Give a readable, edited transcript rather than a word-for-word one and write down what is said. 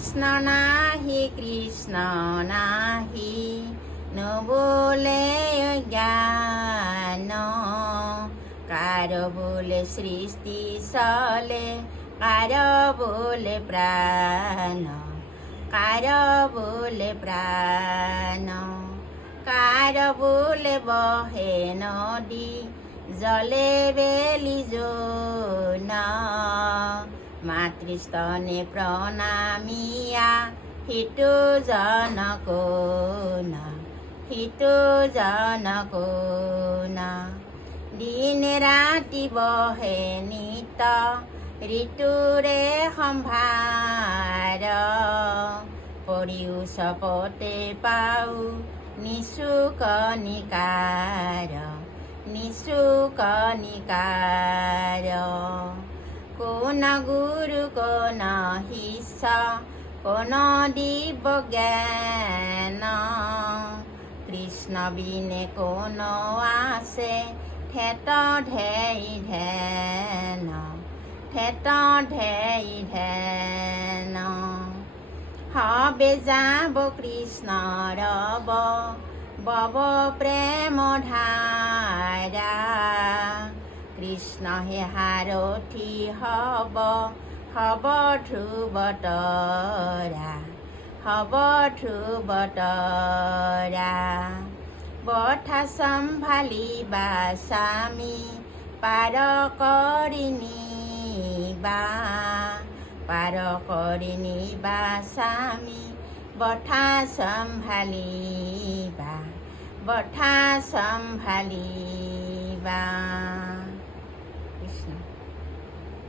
কৃষ্ণ নাহি নবলে জ্ঞান কাৰ বোলে সৃষ্টি চলে কাৰ বোলে প্ৰাণ কাৰ বোলে প্ৰাণ কাৰ বোলে বহে নদী জলে বেলি জোন মাতৃস্তনে প্ৰণামিয়া হিতু জন কোন হিতু জন কোন দিনে ৰাতি বহে নিত ঋতুৰে সম্ভাৰ পৰিও চপতে পাও নিচুক নিকাৰ নিচুক নিকাৰ কোন গুৰু কোন শিষ্য কোন দিব জ্ঞান কৃষ্ণ বিনে কোন আছে ঠেট ঢেই ঢেন ঠেট ঢেই ঢেন হবে যাব কৃষ্ণ ৰব বব প্ৰেম ধাৰা কৃষ্ণ হে সাৰথি হব হব ধ্ৰুৱ তৰা হব ধ্ৰুৱ তৰা বঠা চম্ভালিবা স্বামী পাৰ কৰি নিবা পাৰ কৰি নিবা স্বামী বঠা চম্ভালিবা বঠা চম্ভালিবা